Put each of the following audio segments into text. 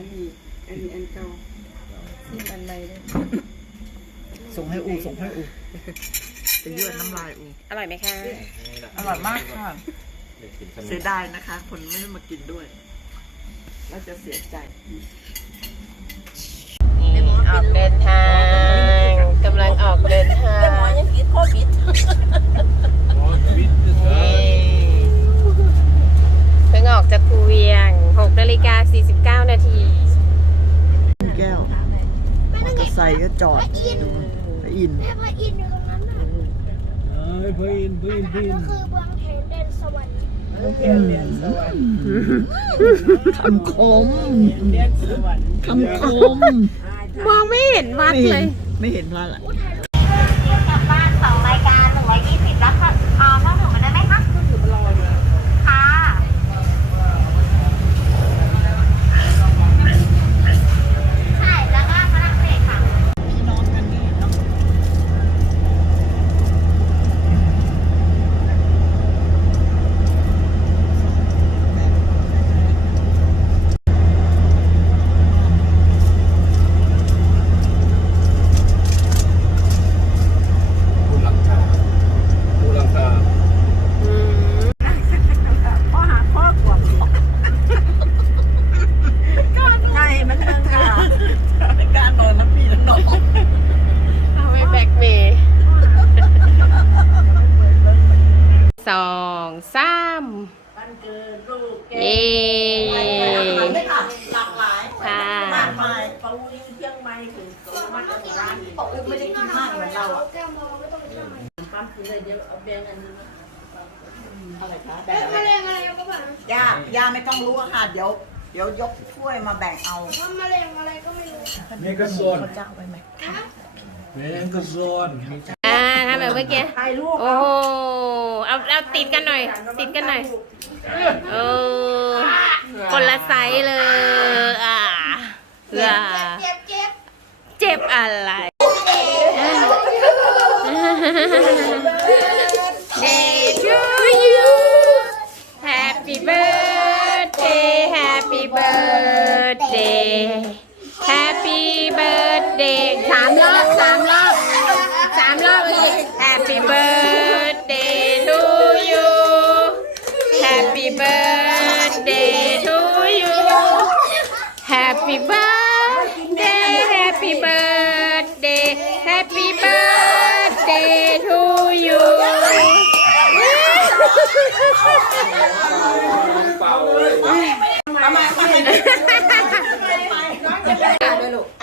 อันนี้อันนี้อันเก่านี่อันใหม่เลยส่งให้อูส่งให้อูจะยืดน้ำลายอูอร่อยไหมคะ อร่อยมากค่ะ เสียดายนะคะ คนไม่ได้มากินด้วยเราจะเสียใจออกเดินทางกำลังออกเดินทางหมอยังติดโควิด นี่เพิ่งออกจากคูเวียง6นาฬิกา49 นาที แก้วมอเตอร์ไซค์ ก็จอดดูพระอินทร์แม่พระอินทร์อยู่ตรงนั้นน่ะเอ้ยพี่อินพี่อินพี่อินก็คือเมืองแห่งแดนสวรรค์คำคมคำคมมองไม่เห็นวัดไม่เลเห็ยนไม่เห็นพระละกลับบ้านสองรายการหนึ่งร้อยยี่สิบแล้วค่ะอ่าต้องถึงมาได้ไหมคะต้องถึงมารอเลยค่ะใช่แล้วก็ฝรั่งเศสค่ะ พี่น้องกันนี่เนาะ ผู้หลังคาผู้หลังคา อืม พ่อหาพ่อกวบใช่มันเมืองค่ะ ไม่กล้านอนนะพี่นะน้อง เอาไปแบกเมย์สองสาม วันเกิดลูกแก เย้ ไม่ค่ะหลากหลาย ค่ะ มากมาย ปาวุ้ นี่คือตัวมันก็ร้านบอกไม่ได้กินมากเหมือนเราอะแก้วมองไม่ต้องทำไมปั๊มกินเลยเดี๋ยวเอาแบงอันนี้อะไรคะเอ้ยมะเร็งอะไรก็แบบย่าย่าไม่ต้องรู้ค่ะเดี๋ยวเดี๋ยวยกถ้วยมาแบ่งเอาว่ามะเร็งอะไรก็ไม่รู้เมกะโซนเขาจ้างไปไหมเมกะโซนอ่าทำแบบเมื่อกี้โอ้โหเอาเอาติดกันหน่อย ติดกันหน่อยโอ้คนละไซส์เลยอ่าเพื่อ บอะไร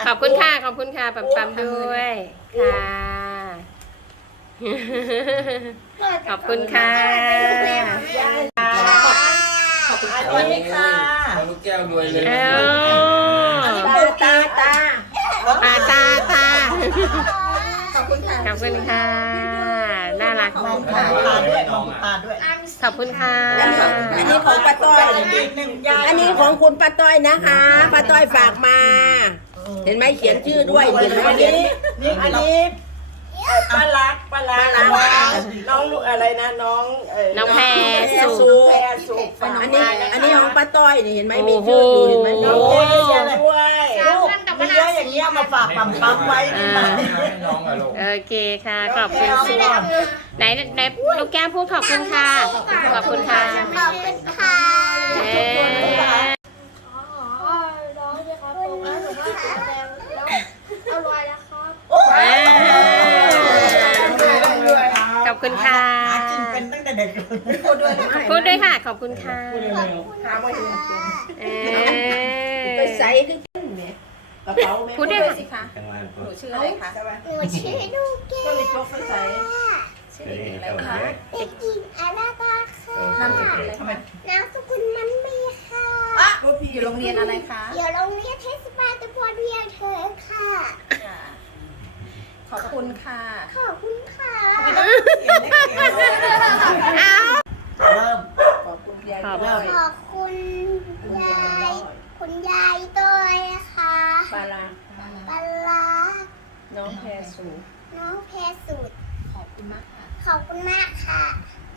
ขอบคุณค่ะ ขอบคุณค่ะปั๊มปั๊มด้วย ค่ะ ขอบคุณค่ะ ขอบคุณค่ะเอาลูกแก้วรวยเลยเอ้าตาตาตาตาตาขอบคุณค่ะ ขอบคุณค่ะ น่ารักมมาองกตาค่ะด้วยมองตาด้วย ขอบคุณค่ะ อันนี้ของป้าต้อยอีกหนึ่งย่าอันนี้ของคุณป้าต้อยนะคะป้าต้อยฝากมา เห็นไหมเขียนชื่อด้วยเห็นไหมอันนี้นี่อันนี้ปลาลักปลาลักน้องลูกอะไรนะน้องเน้องแพรสุสุแพรสุอันนี้อันนี้ของป้าต้อยนี่เห็นไหมมีโอ้โหชื่ออยู่เห็นไหมน้องโอ้แพรยสุเยอะเลยด้วยลูกมีเย อะอย่างเงี้ยมาฝากปั๊มปั๊มไว้ดีไหม ให้น้องอะลูก โอเคค่ะ ขอบคุณค่ะ ไหนไหนลูกแก้มพูดขอบคุณค่ะ ขอบคุณค่ะขอบคุณค่ะเอ๊ะอ๋อร้องเลยครับผมแล้วหนูก็แสดงแล้วเอารวยแล้วครับอ่าขอบคุณค่ะ หากินเป็นตั้งแต่เด็กพูดด้วยนะพูดด้วยค่ะ ขอบคุณค่ะถามว่าเห็นเอไปอใส่คือ กินแหมกระเป๋าแม่พูดด้วยค่ะหนูชื่อลูกแก้ก็วเลยพกไปใส่เด็กหญิงอาราตาค่ะนามสกุลอะไรคะนามสกุลมันมีค่ะอยู่โรงเรียนอะไรคะเดี๋ยวโรงเรียนเทศบาลตำบลเวียงเถิงค่ะ ขอบคุณค่ะ ขอบคุณค่ะเอาเริ่มขอบคุณยายขอบด้อยขอบคุณยาย คุณยายด้วยค่ะ ปลาลา ปลาร้า น้องแพร สู น้องแพรสูตรขอบคุณมากค่ะ ขอบคุณมากค่ะ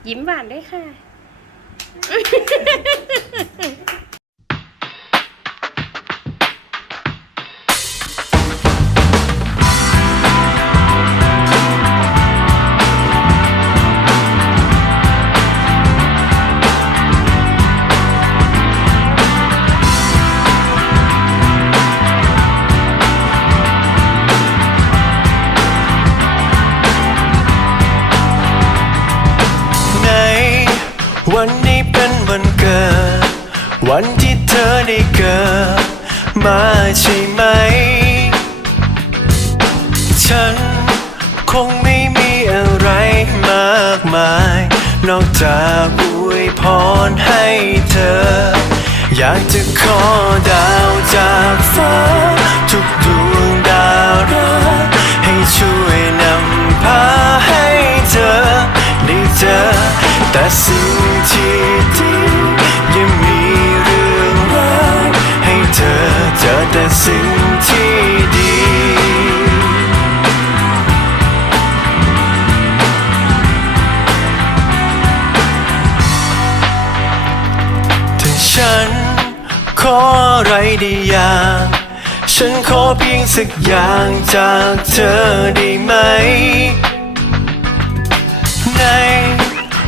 ยิ้มหวานด้วยค่ะ วันนี้เป็นวันเกิด วันที่เธอได้เกิด มาใช่ไหม ฉันคงไม่มีอะไรมากมาย นอกจากอวยพรให้เธอ อยากจะขอดาวจากฟ้า ทุกดวงดาวราให้ช่วยนำพา แต่สิ่งที่ดียังมีเรื่องร้ายให้เธอเจอแต่สิ่งที่ดีถ้าฉันขออะไรได้อย่างฉันขอเพียงสักอย่างจากเธอได้ไหมใน